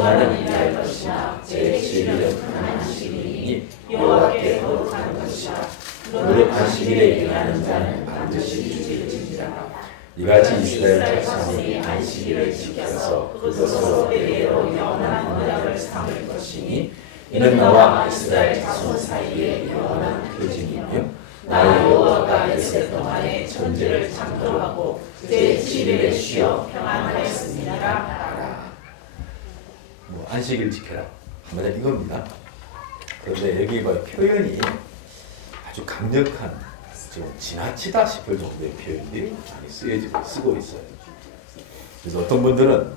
정하는 일할 것이나 제7일은 안식일이니 여호와께 거룩한 것이라. 무릇 안식일에 일하는 자는 반드시 죽일지니라. 이같이 이스라엘 자손이 안식일을 지켜서 그것으로 대대로 영원한 언약을 삼을 것이니 이는 나와 이스라엘 자손 사이에 영원한 표징이며 나 여호와가 엿새 동안에 천지를 창조하고 제7일에 쉬어 평안하였습니다. 안식일 지켜라. 한마디로 이겁니다. 그런데 여기 표현이 아주 강력한, 좀 지나치다 싶을 정도의 표현들이 많이 쓰고 있어요. 그래서 어떤 분들은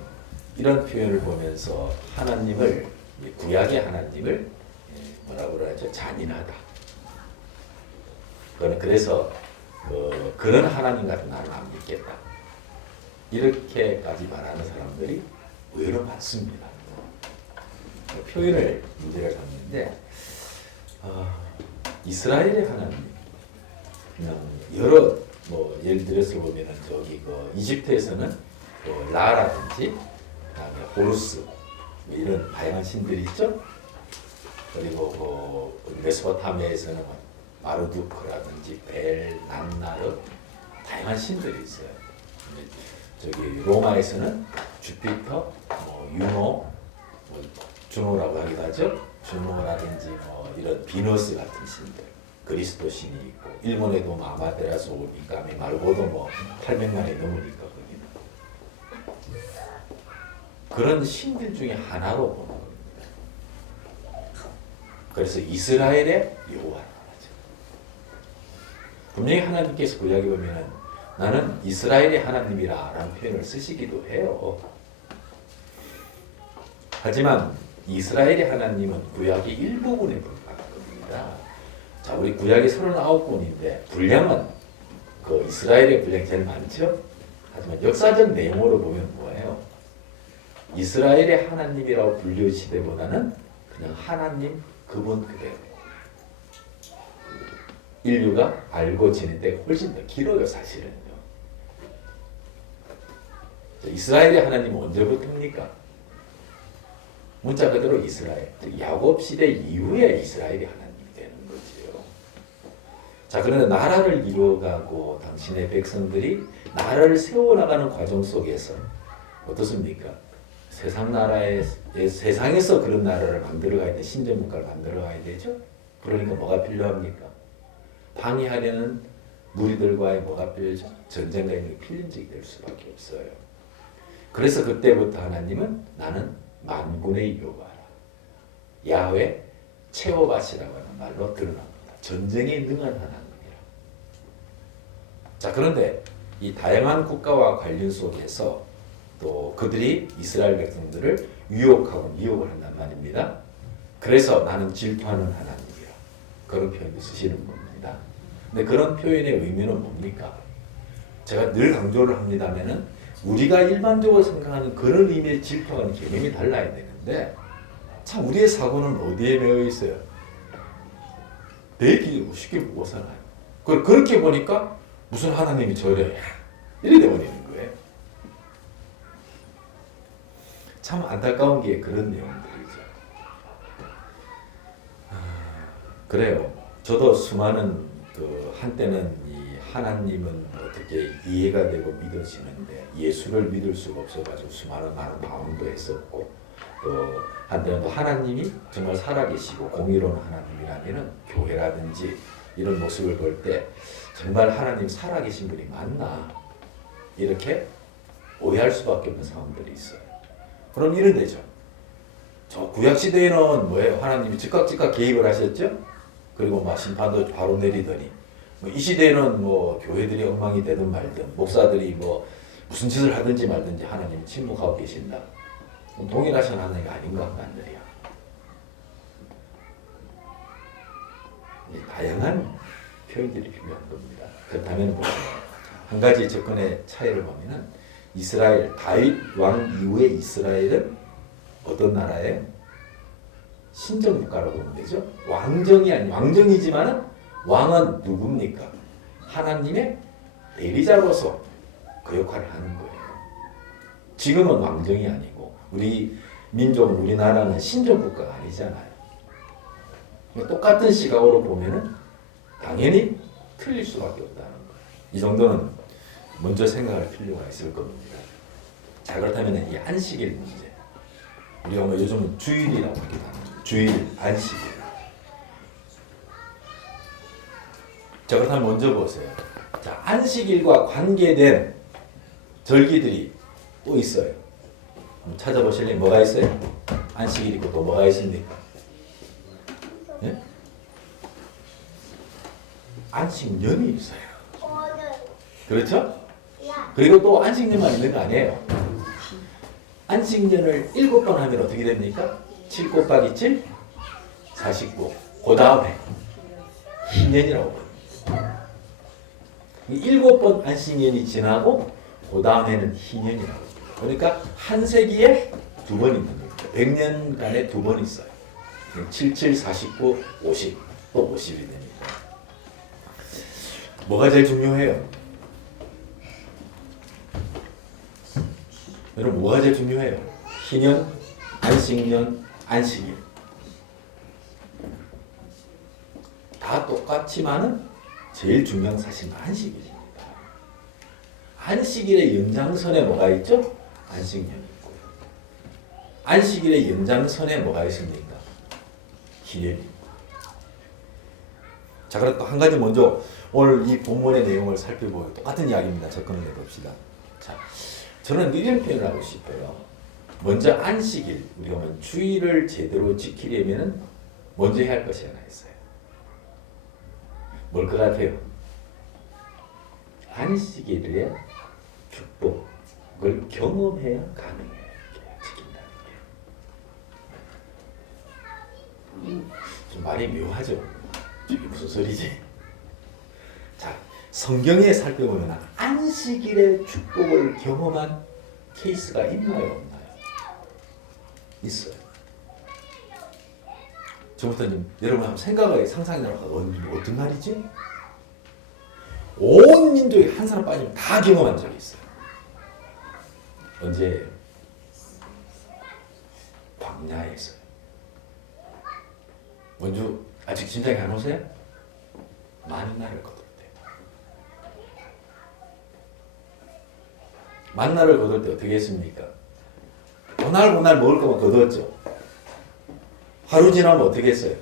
이런 표현을 보면서 하나님을, 구약의 하나님을 뭐라고 그러죠? 잔인하다. 그래서 그런 하나님 같은 나는 안 믿겠다. 이렇게까지 말하는 사람들이 의외로 많습니다. 표현을 문제를 삼는데 이스라엘의 하나님, 그냥 여러 예를 들어서 보면은 이집트에서는 라라든지 그다음에 호루스 이런 다양한 신들이 있죠. 그리고 메소포타미아에서는 마르두크라든지 벨, 난나르 다양한 신들이 있어요. 로마에서는 주피터, 유노, 주노라고 하기도 하죠. 주노라든지 이런 비너스 같은 신들, 그리스도 신이 있고, 일본에도 아마테라스, 오미카미 말고도 800만이 넘으니까 거기는 그런 신들 중에 하나로 보는 겁니다. 그래서 이스라엘의 여호와라고 하죠. 분명히 하나님께서 구약에 보면은 나는 이스라엘의 하나님이라라는 표현을 쓰시기도 해요. 하지만 이스라엘의 하나님은 구약의 일부분에 불과한 겁니다. 자, 우리 구약이 39권인데 분량은 이스라엘의 분량이 제일 많죠. 하지만 역사적 내용으로 보면 뭐예요? 이스라엘의 하나님이라고 분류시대보다는 그냥 하나님 그분 그대로. 인류가 알고 지낸 때가 훨씬 더 길어요, 사실은요. 이스라엘의 하나님은 언제부터입니까? 문자 그대로 이스라엘, 야곱 시대 이후에 이스라엘이 하나님이 되는 거지요. 자, 그런데 나라를 이루어가고 당신의 백성들이 나라를 세워나가는 과정 속에서 어떻습니까? 세상에서 그런 나라를 만들어가야 돼. 신전국가를 만들어가야 되죠. 그러니까 뭐가 필요합니까? 방해하려는 무리들과의 뭐가 필요하죠? 전쟁과 있는 필연적이 될 수밖에 없어요. 그래서 그때부터 하나님은 나는 만군의 여호와라, 야훼 체호바시라고 하는 말로 드러납니다. 전쟁에 능한 하나님이라. 자, 그런데 이 다양한 국가와 관련 속에서 또 그들이 이스라엘 백성들을 유혹하고 미혹을 한단 말입니다. 그래서 나는 질투하는 하나님이라, 그런 표현을 쓰시는 겁니다. 근데 그런 표현의 의미는 뭡니까? 제가 늘 강조를 합니다면은 우리가 일반적으로 생각하는 그런 의미의 질투하는 개념이 달라야 되는데, 참 우리의 사고는 어디에 매여 있어요? 되게 쉽게 보고 살아요. 그렇게 보니까 무슨 하나님이 저래 이래 돼버리는 거예요. 참 안타까운 게 그런 내용들이죠. 그래요. 저도 수많은 한때는 이 하나님은 어떻게 이해가 되고 믿어지는데 예수를 믿을 수가 없어가지고 수많은 방황도 했었고, 또 한때는 또 하나님이 정말 살아계시고 공의로운 하나님이라면은 교회라든지 이런 모습을 볼 때 정말 하나님 살아계신 분이 맞나 이렇게 오해할 수밖에 없는 상황들이 있어요. 그럼 이런 데죠. 저 구약 시대에는 뭐예요? 하나님이 즉각 개입을 하셨죠. 그리고 심판도 바로 내리더니 이 시대에는 교회들이 엉망이 되든 말든 목사들이 무슨 짓을 하든지 말든지 하나님이 침묵하고 계신다. 동일하신 하나님이 아닌가 말이야. 다양한 표현들이 필요한 겁니다. 그렇다면 한 가지 접근의 차이를 보면은 이스라엘 다윗 왕 이후의 이스라엘은 어떤 나라예요? 신정 국가라고 보면 되죠. 왕정이 아닌 왕정이지만은 왕은 누굽니까? 하나님의 대리자로서 그 역할을 하는 거예요. 지금은 왕정이 아니고 우리 민족은 우리나라는 신종 국가가 아니잖아요. 똑같은 시각으로 보면은 당연히 틀릴 수밖에 없다는 거예요. 이 정도는 먼저 생각할 필요가 있을 겁니다. 자, 그렇다면 이 안식일 문제, 우리가 뭐 요즘은 주일이라고 하기도 합니다. 주일, 안식일. 자, 그렇다면 먼저 보세요. 자, 안식일과 관계된 절기들이 또 있어요. 한번 찾아보실래요? 뭐가 있어요? 안식일 있고 또 뭐가 있습니까? 예? 안식년이 있어요. 그렇죠? 그리고 또 안식년만 있는 거 아니에요. 안식년을 7번 하면 어떻게 됩니까? 7 곱하기 7? 49. 그 다음에 희년이라고 합니다. 7번 안식년이 지나고 그 다음에는 희년이라고 합니다. 그러니까 한 세기에 2번 있는 겁니다. 100년간에 2번 있어요. 77, 49, 50, 또 50이 됩니다. 뭐가 제일 중요해요? 여러분, 뭐가 제일 중요해요? 희년, 안식년, 안식일. 다 똑같지만은 제일 중요한 사실은 안식일입니다. 안식일의 연장선에 뭐가 있죠? 안식년이 있고요. 안식일의 연장선에 뭐가 있습니까? 희년입니다. 자, 그럼 또 한 가지 먼저 오늘 이 본문의 내용을 살펴보고 똑같은 이야기입니다. 접근을 해봅시다. 자, 저는 이런 표현을 하고 싶어요. 먼저 안식일, 우리가 주일을 제대로 지키려면 먼저 해야 할 것이 하나 있어요. 뭘 것 같아요? 안식일의 축복을 경험해야 가능해요. 지킨다는 게. 좀 말이 묘하죠? 이게 무슨 소리지? 자, 성경에 살펴보면 안식일의 축복을 경험한 케이스가 있나요, 없나요? 있어요. 저부터 여러분 한번 생각하게 상상해보면 어떤 날이지? 온 민족이 한 사람 빠지면 다 경험한 적이 있어요. 언제예요? 광야에서요. 원주 아직 짐작이 안 오세요? 만나를 거둘 때. 만나를 거둘 때 어떻게 했습니까? 그날 먹을 거만 거뒀죠. 하루 지나면 어떻게 했어요?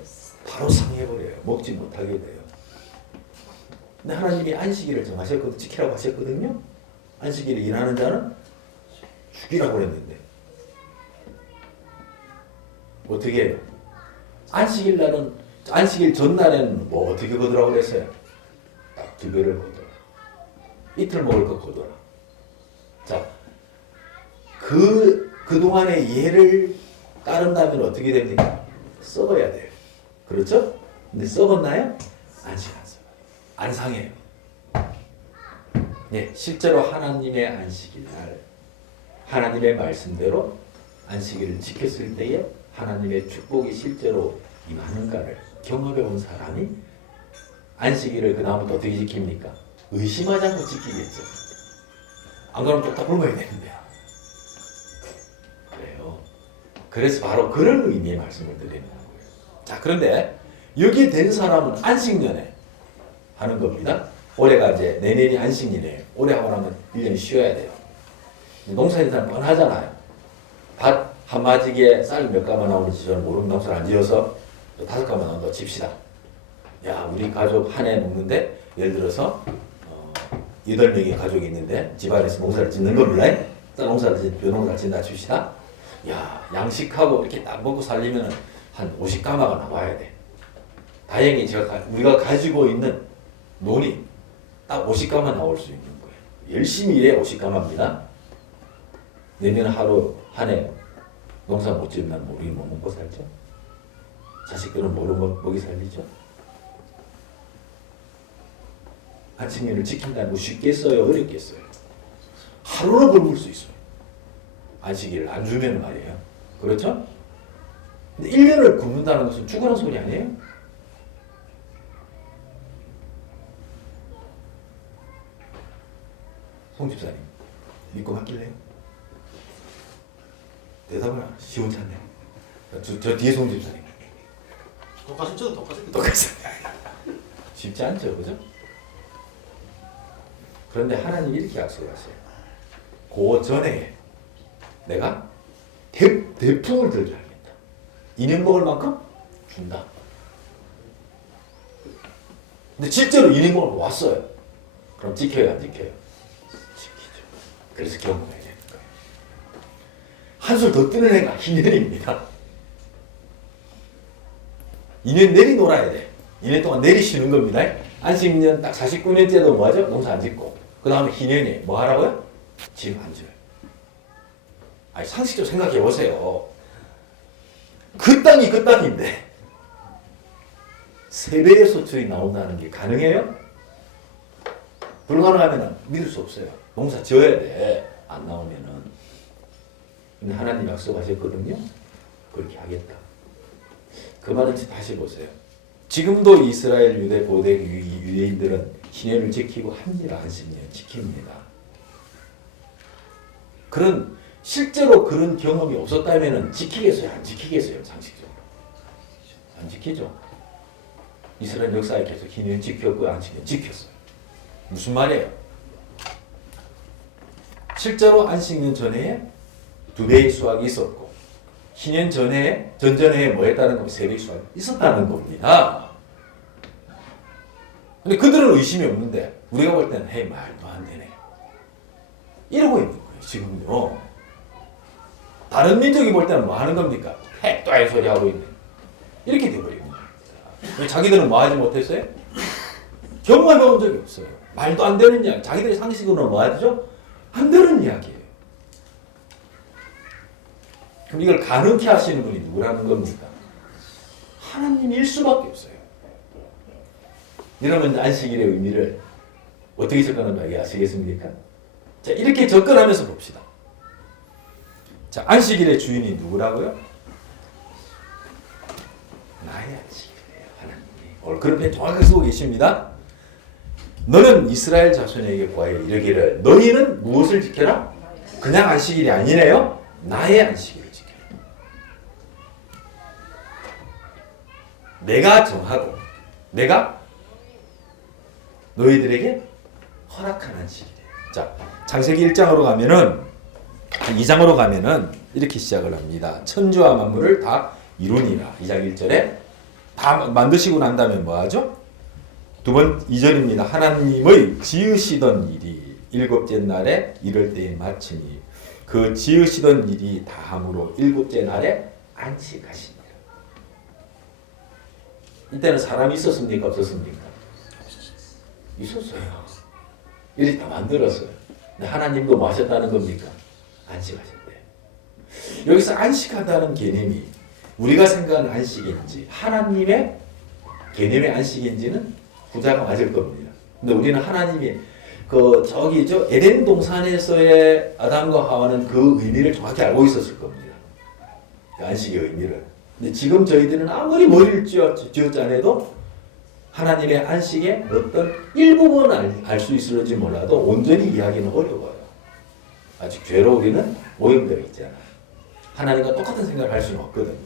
바로 상해버려요. 먹지 못하게 돼요. 근데 하나님이 안식일을 정하셨거든요. 지키라고 하셨거든요. 안식일에 일하는 자는 죽이라고 했는데 어떻게 해요? 안식일 전날에는 뭐 어떻게 거두라고 그랬어요? 딱 2배를 거둬라. 이틀 먹을 거 거둬라. 자, 그동안의 예를 따른다면 어떻게 됩니까? 썩어야 돼요. 그렇죠? 근데 썩었나요? 안식 안 썩어요. 안 상해요. 네, 실제로 하나님의 안식일 날 하나님의 말씀대로 안식일을 지켰을 때에 하나님의 축복이 실제로 임하는가를 경험해 온 사람이 안식일을 그 다음부터 어떻게 지킵니까? 의심하지 않고 지키겠죠. 안 그러면 또 굶어야 되는데. 그래요. 그래서 바로 그런 의미의 말씀을 드리는 거예요. 자, 그런데 여기 된 사람은 안식년에 하는 겁니다. 올해가 이제 내년이 안식년이에요. 올해 하고 나면 1년 쉬어야 돼요. 농사짓는 사람 뻔하잖아요. 밭 한 마지기에 쌀 몇 가마 나오는지 저는 모르는 농사를 안 지어서 5가마 나온다고 칩시다. 야, 우리 가족 한 해 먹는데 예를 들어서 8명의 가족이 있는데 집안에서 농사를 짓는 겁니다. 쌀 농사를 벼농사를 짓는다 칩시다. 야, 양식하고 이렇게 딱 먹고 살려면 한 50가마가 나와야 돼. 다행히 우리가 가지고 있는 논이 딱 50가마 나올 수 있는 거예요. 열심히 일해 50가마입니다. 내년 하루 한 해 농사 못 지으면 우리 뭐 먹고 살죠? 자식들은 뭐로 먹이 살리죠? 안식년을 지킨다는 거 쉽겠어요? 어렵겠어요? 하루는 굶을 수 있어요. 안식일을 안 주면 말이에요. 그렇죠? 근데 1년을 굶는다는 것은 죽으라는 소리 아니에요? 송 집사님, 믿고 맡길래요? 대답을 안 해. 시원찮네. 저 뒤에 송 집사님. 똑같은 저도 똑같은 똑같이. 쉽지 않죠, 그죠? 그런데 하나님이 이렇게 약속하세요. 그 전에 내가 대풍을 들게 하겠다. 인연 먹을 만큼 준다. 근데 실제로 인연 먹을 왔어요. 그럼 지켜요, 안 지켜요? 지키죠. 그래서 경험해야 되는 거예요. 한술 더 뜨는 애가 인연입니다. 인연 내리 놀아야 돼. 2년 동안 내리 쉬는 겁니다. 안식년 딱 49년째도 뭐하죠? 농사 안 짓고. 그 다음에 희년이 뭐 하라고요? 짐 안 줘요. 아니 상식적으로 생각해 보세요. 그 땅이 그 땅인데 3배의 소출이 나온다는 게 가능해요? 불가능하면 믿을 수 없어요. 농사 지어야 돼. 안 나오면은. 근데 하나님 약속하셨거든요. 그렇게 하겠다. 그 말은 다시 보세요. 지금도 이스라엘 유대 고대 유대인들은 희년을 지키고 합니다. 안식년 지킵니다. 그런 실제로 그런 경험이 없었다면은 지키겠어요? 안 지키겠어요? 상식적으로 안 지키죠. 이스라엘 역사에 계속 희년 지켰고 안식년 지켰어요. 무슨 말이에요? 실제로 안식년 전에 2배의 수확이 있었고 희년 전에 전전에 뭐 했다는 겁니다. 3배의 수확이 있었다는 겁니다. 근데 그들은 의심이 없는데 우리가 볼 때는 헤이 말도 안 되네 이러고 있는 거예요. 지금요. 다른 민족이 볼 때는 뭐 하는 겁니까? 핵도 아닌 소리 하고 있네. 이렇게 돼버리는 겁니다. 자기들은 뭐 하지 못했어요? 경험해본 적이 없어요. 말도 안 되는 이야기. 자기들의 상식으로는 뭐 하죠? 안 되는 이야기예요. 그럼 이걸 가능케 하시는 분이 누구라는 겁니까? 하나님일 수밖에 없어요. 이러면 안식일의 의미를 어떻게 접근하는지 아시겠습니까? 자, 이렇게 접근하면서 봅시다. 자, 안식일의 주인이 누구라고요? 나의 안식일이에요. 하나님이. 오늘 그런 편 정확하게 쓰고 계십니다. 너는 이스라엘 자손에게 구하여 이르기를 너희는 무엇을 지켜라? 그냥 안식일이 아니네요. 나의 안식일을 지켜라. 내가 정하고 내가 너희들에게 허락한 안식일이에요. 자, 창세기 1장으로 가면은 2장으로 가면은 이렇게 시작을 합니다. 천지와 만물을 다 이루니라. 2장 1절에 다 만드시고 난 다음에 뭐 하죠? 2절입니다. 하나님의 지으시던 일이 7째 날에 이럴 때에 마치니 그 지으시던 일이 다함으로 7째 날에 안식하시니라. 이때는 사람이 있었습니까? 없었습니까? 있었어요. 이렇게 다 만들었어요. 근데 하나님도 뭐 하셨다는 겁니까? 안식하셨대요. 여기서 안식하다는 개념이 우리가 생각하는 안식인지 하나님의 개념의 안식인지는 후자가 맞을 겁니다. 근데 우리는 하나님이 에덴 동산에서의 아담과 하와는 그 의미를 정확히 알고 있었을 겁니다. 그 안식의 의미를. 근데 지금 저희들은 아무리 머리를 쥐어짜내도 하나님의 안식의 어떤 일부분을 알 수 있을지 몰라도 온전히 이야기는 어려워요. 아직 죄로 우리는 오염되어 있잖아요. 하나님과 똑같은 생각을 할 수는 없거든요.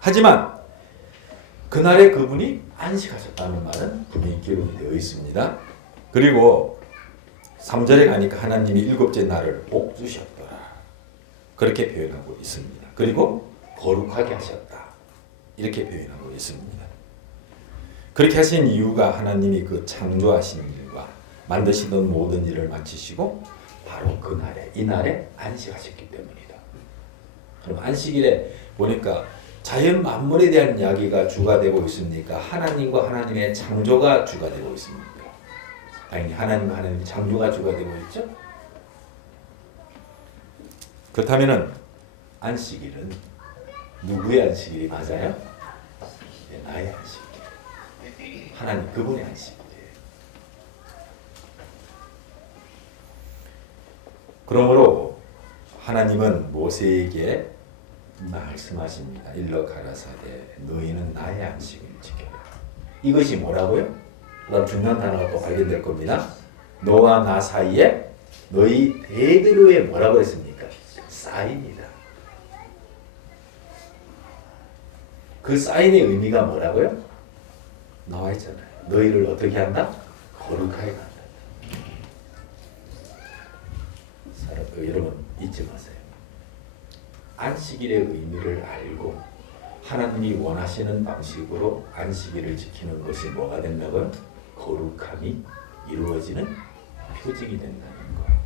하지만 그날에 그분이 안식하셨다는 말은 분명히 기록이 되어 있습니다. 그리고 3절에 가니까 하나님이 7째 날을 복 주셨더라. 그렇게 표현하고 있습니다. 그리고 거룩하게 하셨다. 이렇게 표현하고 있습니다. 그렇게 하신 이유가 하나님이 그 창조하신 일과 만드시던 모든 일을 마치시고 바로 그날에 이날에 안식하셨기 때문이다. 그럼 안식일에 보니까 자연 만물에 대한 이야기가 주가 되고 있습니까? 하나님과 하나님의 창조가 주가 되고 있습니까? 당연히 하나님과 하나님의 창조가 주가 되고 있죠. 그렇다면은 안식일은 누구의 안식일이 맞아요? 네, 나의 안식일. 하나님 그분의 안식일이에요. 그러므로 하나님은 모세에게 말씀하십니다. 일러 가라사대 너희는 나의 안식을 지켜라. 이것이 뭐라고요? 그다음 중요한 단어가 또 발견될 겁니다. 너와 나 사이에 너희 대대로의 뭐라고 했습니까? 사인이다. 그 사인의 의미가 뭐라고요? 나와 있잖아요. 너희를 어떻게 한다? 거룩하게 한다. 여러분 잊지 마세요. 안식일의 의미를 알고 하나님이 원하시는 방식으로 안식일을 지키는 것이 뭐가 된다고요? 거룩함이 이루어지는 표징이 된다는 거예요.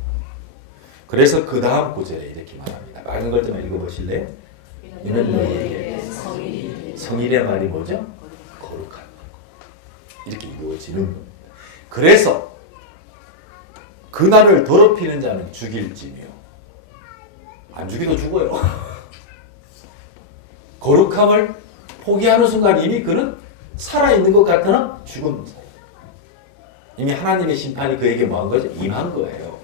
그래서 그 다음 구절에 이렇게 말합니다. 많은 걸 좀 읽어보실래요? 이는 너희에게 성일의 말이 뭐죠? 거룩한 이렇게 이루어지는 겁니다. 그래서 그날을 더럽히는 자는 죽일지며 안 죽이도 죽어요. 거룩함을 포기하는 순간 이미 그는 살아있는 것 같으나 죽은 사람. 이미 하나님의 심판이 그에게 뭐한 거죠? 임한 거예요.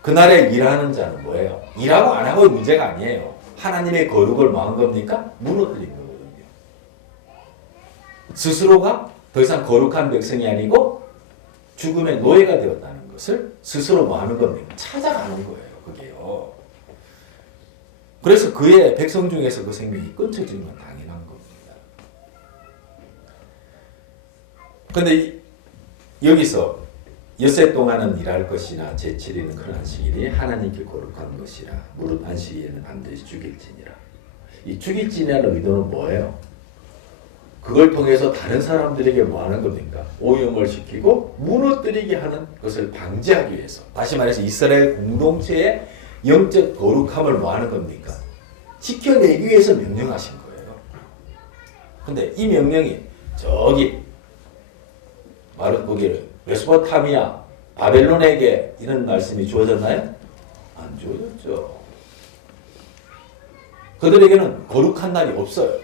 그날에 일하는 자는 뭐예요? 일하고 안 하고의 문제가 아니에요. 하나님의 거룩을 뭐한 겁니까? 무너뜨린 거거든요. 스스로가 더 이상 거룩한 백성이 아니고 죽음의 노예가 되었다는 것을 스스로 뭐 하는 겁니까? 찾아가는 거예요. 그게요. 그래서 그의 백성 중에서 그 생명이 끊쳐지는 건 당연한 겁니다. 그런데 여기서 엿새 동안은 일할 것이나 제7일은 큰 안식일이 하나님께 거룩한 것이라 무릇 안식일에는 반드시 죽일지니라. 이 죽일지니라는 의도는 뭐예요? 그걸 통해서 다른 사람들에게 뭐 하는 겁니까? 오염을 시키고 무너뜨리게 하는 것을 방지하기 위해서. 다시 말해서 이스라엘 공동체의 영적 거룩함을 뭐 하는 겁니까? 지켜내기 위해서 명령하신 거예요. 근데 이 명령이 저기 말은 거기를 메소포타미아 바벨론에게 이런 말씀이 주어졌나요? 안 주어졌죠. 그들에게는 거룩한 날이 없어요.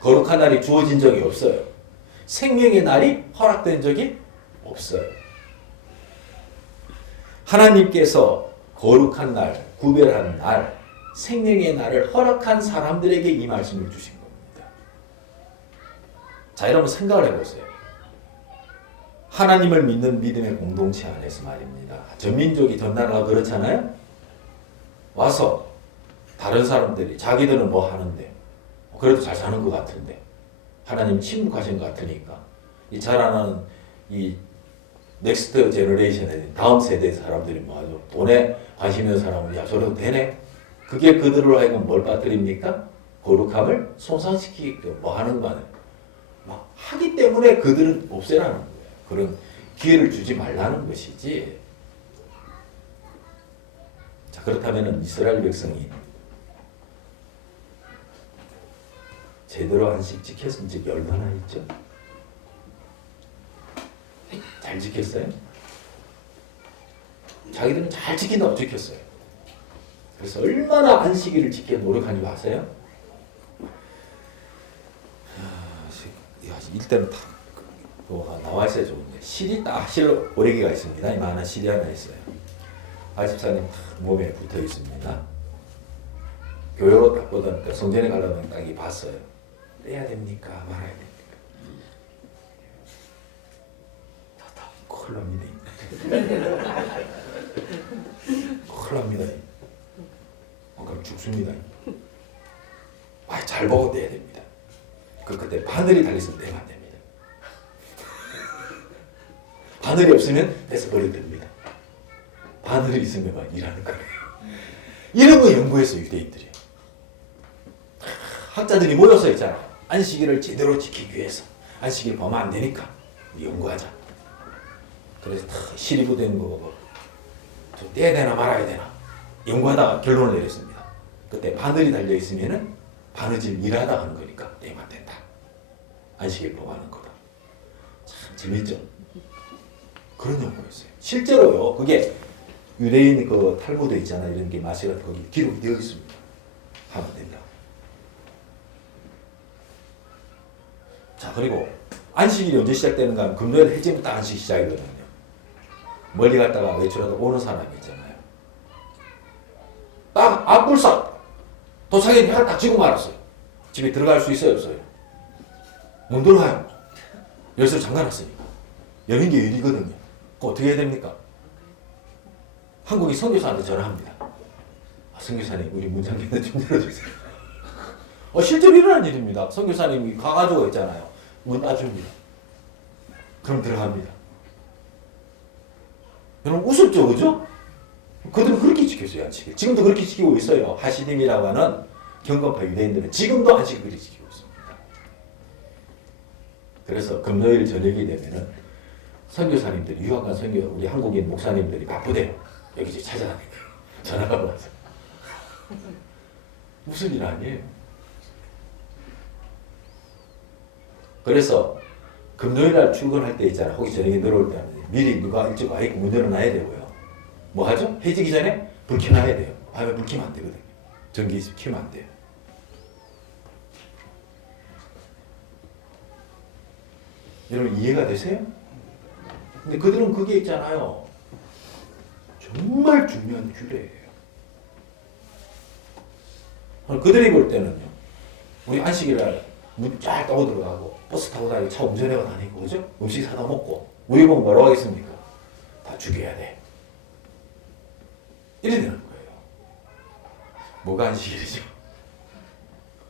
거룩한 날이 주어진 적이 없어요. 생명의 날이 허락된 적이 없어요. 하나님께서 거룩한 날, 구별한 날, 생명의 날을 허락한 사람들에게 이 말씀을 주신 겁니다. 자, 여러분 생각을 해보세요. 하나님을 믿는 믿음의 공동체 안에서 말입니다. 전민족이 전나라가 그렇잖아요. 와서 다른 사람들이 자기들은 뭐 하는데 그래도 잘 사는 것 같은데 하나님 침묵하신 것 같으니까 이 자라나는 이 넥스트 제너레이션의 다음 세대 사람들이 뭐하죠? 돈에 관심 있는 사람은 야 저래도 되네. 그게 그들로 하여금 뭘 빠뜨립니까? 거룩함을 손상시키기 뭐 하는 거 아니에요. 막 하기 때문에 그들은 없애라는 거예요. 그런 기회를 주지 말라는 것이지. 자, 그렇다면 이스라엘 백성이 제대로 안식 지켰은 적이 얼마나 있죠? 잘 지켰어요? 자기들은 잘 지킨다고 지켰어요. 그래서 얼마나 안식일을 지켜 노력하는지 아세요? 일단은 다 나와 있어야 좋은데 실이 딱 실 오래기가 있습니다. 이만한 실이 하나 있어요. 아집사님 몸에 붙어 있습니다. 교회로 딱 보다니까 성전에 가려면 딱이 봤어요. 떼야 됩니까? 말아야 됩니까? 큰일 납니다. 큰일 납니다. 그럼 죽습니다. 잘 보고 떼야 됩니다. 그때 바늘이 달려있으면 떼면 안 됩니다. 바늘이 없으면 떼서 버려야 됩니다. 바늘이 있으면 막 일하는 거예요. 이런 거 연구해서 유대인들이 학자들이 모여서 있잖아요. 안식일을 제대로 지키기 위해서 안식일 보면 안 되니까 연구하자. 그래서 다 시리부된 거 좀 떼야 되나 말아야 되나 연구하다가 결론을 내렸습니다. 그때 바늘이 달려 있으면은 바느질 일하다 하는 거니까 떼면 안 된다. 안식일 보고하는 거다. 참 재밌죠? 그런 연구였어요. 실제로요. 그게 유대인 그 탈무드 있잖아. 이런 게 마시가 거기 기록이 되어 있습니다. 하면 된다. 자, 그리고 안식일이 언제 시작되는가 하면 금요일 해지면 딱 안식이 시작이거든요. 멀리 갔다가 외출하다 오는 사람이 있잖아요. 딱 앞불사 도착했는데 해가 딱 지고 말았어요. 집에 들어갈 수 있어요, 없어요? 못 들어가요. 열쇠를 잠가놨으니까. 여는 게 일이거든요. 그거 어떻게 해야 됩니까? 한국이 선교사한테 전화합니다. 선교사님 우리 문장님한테 좀 열어주세요. 실제로 일어난 일입니다. 선교사님이 가가지고 있잖아요. 문 따줍니다. 그럼 들어갑니다. 여러분 우습죠, 그죠? 그들은 그렇게 지켰어요, 안식일. 지금도 그렇게 지키고 있어요. 하시딤이라고 하는 경건파 유대인들은 지금도 안식을 그렇게 지키고 있습니다. 그래서 금요일 저녁이 되면은 선교사님들이, 유학간 선교, 우리 한국인 목사님들이 바쁘대요. 여기저기 찾아다니고 전화가 와서. 무슨 일 아니에요. 그래서 금요일날 출근할 때 있잖아. 혹시 저녁에 들어올 때 미리 누가 일찍 와 있고 문 열어놔야 되고요. 뭐 하죠? 해지기 전에 불 켜놔야 돼요. 밤에 불 켜면 안 되거든요. 전기 켜면 안 돼요. 여러분 이해가 되세요? 근데 그들은 그게 있잖아요. 정말 중요한 규례예요. 그들이 볼 때는요. 우리 안식일날 문 쫙 따고 들어가고 버스 타고 다니고 차 운전해가 다니고 그죠? 음식 사다 먹고 우리 보면 뭐라고 하겠습니까? 다 죽여야 돼. 이래 되는 거예요. 뭐가 안식일이죠?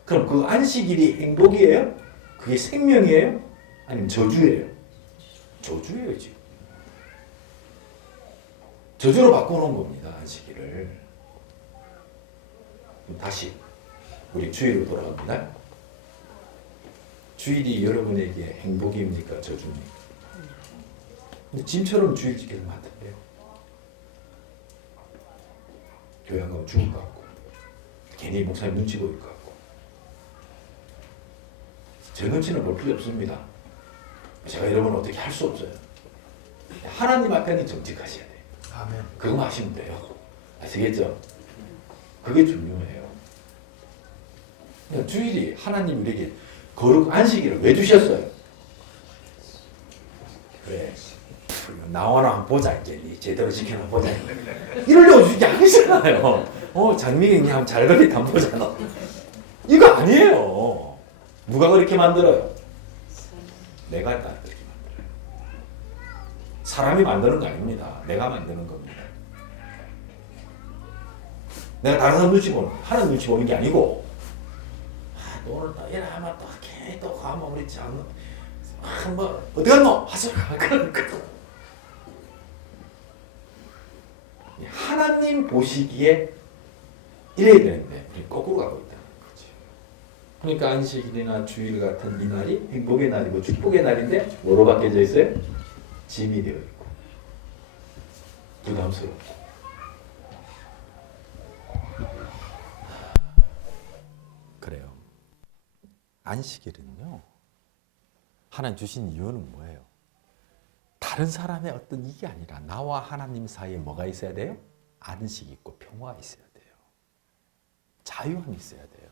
그럼 그 안식일이 행복이에요? 그게 생명이에요? 아니면 저주예요? 저주예요 지금. 저주로 바꿔놓은 겁니다. 안식일을. 다시 우리 주일로 돌아갑니다. 주일이 여러분에게 행복입니까? 저주입니까? 근데 짐처럼 주일 지키는 것 같은데요. 교회 안 가면 죽을 것 같고 괜히 목사님 눈치 보일 것 같고 제 눈치는 볼 필요 없습니다. 제가 여러분을 어떻게 할 수 없어요. 하나님 앞에는 정직하셔야 돼요. 아멘. 그거 하시면 돼요. 아시겠죠? 그게 중요해요. 그러니까 주일이 하나님 우리에게 거룩 안식일을 왜 주셨어요? 그래. 나와라 한번 보자 이제 제대로 지켜나 보자. 이러려고 주지 아니잖아요. 장미경이 한번 잘 그리게 한번 보자. 이거 아니에요. 누가 그렇게 만들어요? 내가 다 그렇게 만들어요. 사람이 만드는 거 아닙니다. 내가 만드는 겁니다. 내가 다른 사람 눈치 보는, 하나님 눈치 보는 게 아니고, 또 오늘 또 이래 하면 또 괜히 또 가면 우리 장, 뭐 어디 갔노? 하소리 하나님 보시기에 이래야 되는데 우리 거꾸로 가고 있다는 거지. 그러니까 안식일이나 주일 같은 이 날이 행복의 날이고 축복의 날인데 뭐로 바뀌어져 있어요? 짐이 되어 있고 부담스럽고. 그래요. 안식일은요. 하나님 주신 이유는 뭐예요? 다른 사람의 어떤 이게 아니라 나와 하나님 사이에 뭐가 있어야 돼요? 안식이 있고 평화가 있어야 돼요. 자유함이 있어야 돼요.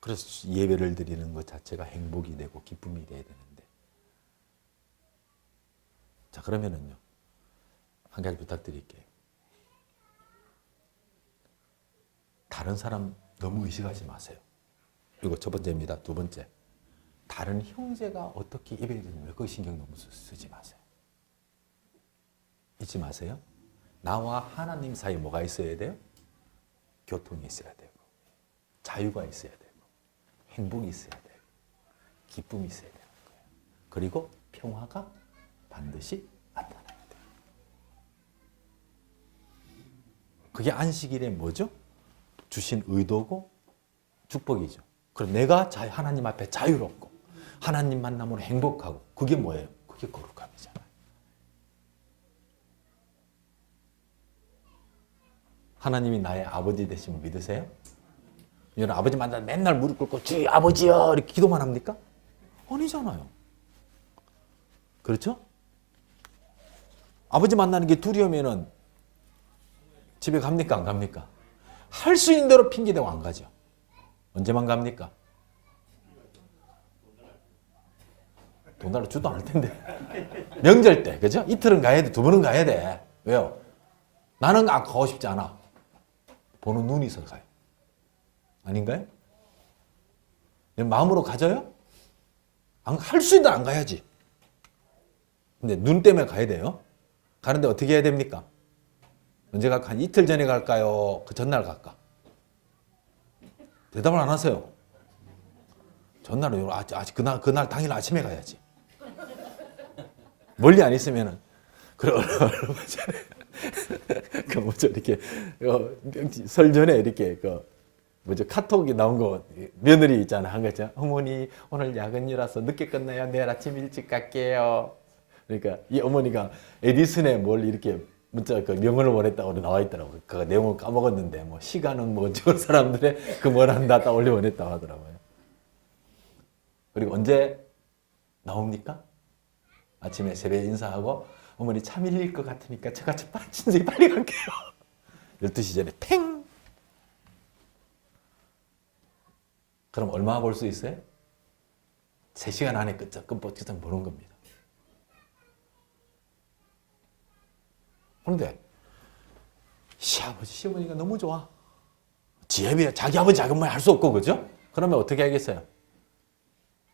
그래서 예배를 드리는 것 자체가 행복이 되고 기쁨이 돼야 되는데. 자, 그러면은요. 한 가지 부탁드릴게요. 다른 사람 너무 의식하지 마세요. 이거 첫 번째입니다. 두 번째. 다른 형제가 어떻게 예배를 드리는지 그 신경 너무 쓰지 마세요. 잊지 마세요. 나와 하나님 사이에 뭐가 있어야 돼요? 교통이 있어야 되고 자유가 있어야 되고 행복이 있어야 되고 기쁨이 있어야 되는 거예요. 그리고 평화가 반드시 나타나야 돼요. 그게 안식일의 뭐죠? 주신 의도고 축복이죠. 그럼 내가 하나님 앞에 자유롭고 하나님 만남으로 행복하고 그게 뭐예요? 그게 거룩함이잖아요. 하나님이 나의 아버지 되심을 믿으세요? 여러분 아버지 만나 맨날 무릎 꿇고 주여 아버지여 이렇게 기도만 합니까? 아니잖아요. 그렇죠? 아버지 만나는 게 두려우면은 집에 갑니까? 안 갑니까? 할 수 있는 대로 핑계대고 안 가죠. 언제만 갑니까? 돈 달러 주도 않을 텐데. 명절 때, 그죠? 이틀은 가야 돼, 두 번은 가야 돼. 왜요? 나는 가고 싶지 않아. 보는 눈이 있어서 가요. 아닌가요? 마음으로 가져요? 할 수 있는 안 가야지. 근데 눈 때문에 가야 돼요. 가는데 어떻게 해야 됩니까? 언제 갈까? 한 이틀 전에 갈까요? 그 전날 갈까? 대답을 안 하세요. 전날은 아직 그날 당일 아침에 가야지. 멀리 안 있으면은 그래 얼마 전에 그 뭐죠 이렇게 설 전에 이렇게 그 뭐죠 카톡이 나온 거 며느리 있잖아 한 거죠. 어머니 오늘 야근이라서 늦게 끝나요. 내일 아침 일찍 갈게요. 그러니까 이 어머니가 에디슨에 뭘 이렇게 문자 그 명언을 원했다고 나와 있더라고요. 그 내용을 까먹었는데 뭐 시간은 뭐 저 사람들의 그 뭘 한다 딱 올려 보냈다고 하더라고요. 그리고 언제 나옵니까? 아침에 새벽에 인사하고 어머니 차 밀릴 것 같으니까 제가 진짜 빨리 갈게요. 12시 전에 팽! 그럼 얼마 벌 수 있어요? 3시간 안에 끝장 보는 겁니다. 그런데 시아버지, 시어머니가 너무 좋아. 지혜비야 자기 아버지 자금만 할 수 없고 그죠? 그러면 어떻게 하겠어요?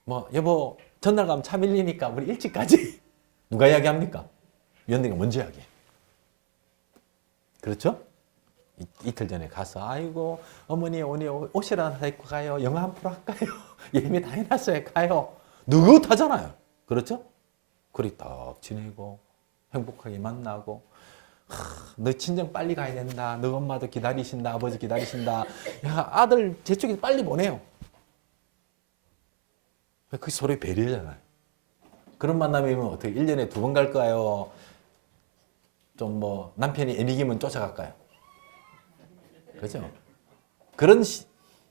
뭐 여보 전날 가면 차 밀리니까 우리 일찍 가지. 누가 이야기합니까? 며느리가 먼저 이야기해. 그렇죠? 이틀 전에 가서 아이고 어머니 오늘 옷이라도 하나 입고 가요. 영화 한 프로 할까요? 예매 다 해놨어요. 가요. 누구 타잖아요. 그렇죠? 그리 딱 지내고 행복하게 만나고 너 친정 빨리 가야 된다. 너 엄마도 기다리신다. 아버지 기다리신다. 야 아들 저쪽에 빨리 보내요. 그게 서로의 배려잖아요. 그런 만남이면 어떻게 1년에 2번 갈까요? 좀 뭐 남편이 애미기면 쫓아갈까요? 그죠? 그런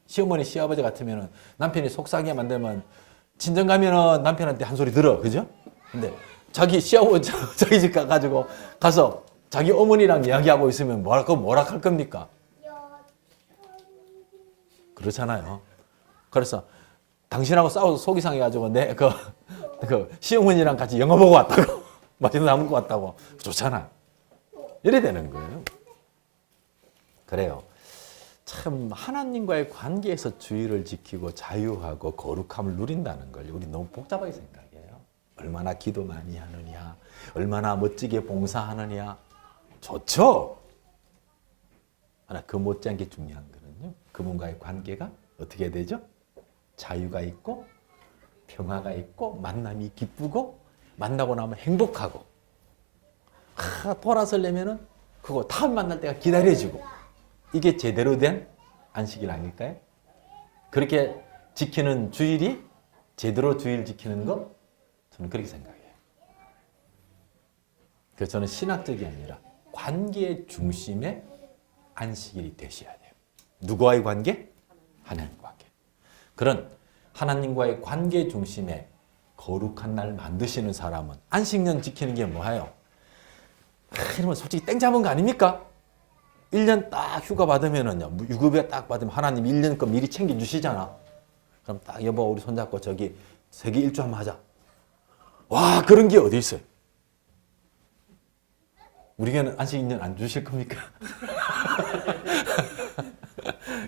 시어머니 시아버지 같으면 남편이 속상하게 만들면 친정 가면은 남편한테 한 소리 들어. 그죠? 근데 자기 시아버지 자기 집 가서 자기 어머니랑 이야기하고 있으면 뭐라 할 겁니까? 그렇잖아요. 그래서 당신하고 싸워서 속이 상해가지고 그 시어머니랑 같이 영화 보고 왔다고 맛있는 거 먹고 왔다고 좋잖아. 이래 되는 거예요. 그래요. 참 하나님과의 관계에서 주의를 지키고 자유하고 거룩함을 누린다는 걸 우리 너무 복잡하게 생각해요. 얼마나 기도 많이 하느냐, 얼마나 멋지게 봉사하느냐, 좋죠. 하나 그 못지않게 중요한 거는요. 그분과의 관계가 어떻게 되죠? 자유가 있고 평화가 있고 만남이 기쁘고 만나고 나면 행복하고 돌아서려면은 그거 다음 만날 때가 기다려지고 이게 제대로 된 안식일 아닐까요? 그렇게 지키는 주일이 제대로 주일 지키는 거 저는 그렇게 생각해요. 그래서 저는 신학적이 아니라 관계의 중심의 안식일이 되셔야 돼요. 누구와의 관계? 하나님과 관계. 그런 하나님과의 관계 중심의 거룩한 날 만드시는 사람은 안식년 지키는 게 뭐예요? 이러면 솔직히 땡 잡은 거 아닙니까? 1년 딱 휴가 받으면은요, 유급에 딱 받으면 하나님 1년 거 미리 챙겨주시잖아. 그럼 딱 여보 우리 손잡고 저기 세계 일주 한번 하자. 와 그런 게 어디 있어요? 우리에게는 안식 2년 안 주실 겁니까?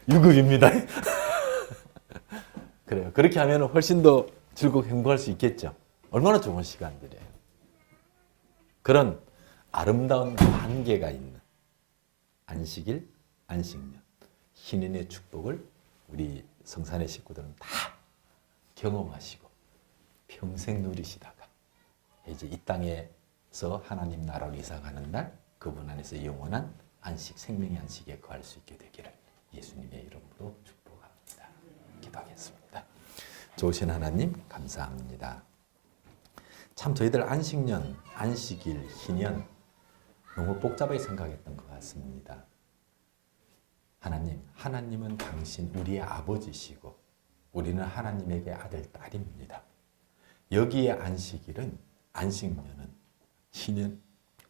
유급입니다. 그래요. 그렇게 하면 훨씬 더 즐겁고 행복할 수 있겠죠. 얼마나 좋은 시간들이에요. 그런 아름다운 관계가 있는 안식일, 안식년, 신인의 축복을 우리 성산의 식구들은 다 경험하시고 평생 누리시다가 이제 이 땅에서 하나님 나라로 이사가는 날 그분 안에서 영원한 안식, 생명의 안식에 거할 수 있게 되기를 예수님의 이름으로 축복합니다. 기도하겠습니다. 좋으신 하나님 감사합니다. 참 저희들 안식년, 안식일, 희년 너무 복잡하게 생각했던 것 같습니다. 하나님, 하나님은 당신 우리의 아버지시고 우리는 하나님에게 아들, 딸입니다. 여기에 안식일은, 안식년은 희년,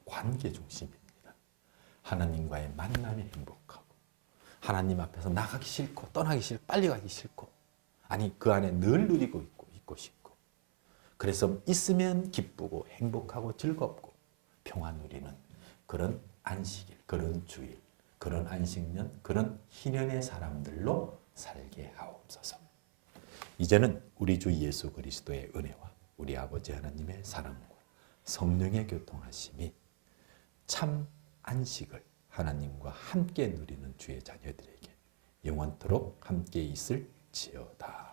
관계 중심입니다. 하나님과의 만남이 행복하고 하나님 앞에서 나가기 싫고 떠나기 싫고 빨리 가기 싫고 아니 그 안에 늘 누리고 있고 싶고 그래서 있으면 기쁘고 행복하고 즐겁고 평화 누리는 그런 안식일, 그런 주일, 그런 안식년, 그런 희년의 사람들로 살게 하옵소서. 이제는 우리 주 예수 그리스도의 은혜와 우리 아버지 하나님의 사랑과 성령의 교통하심이 참 안식을 하나님과 함께 누리는 주의 자녀들에게 영원토록 함께 있을지어다.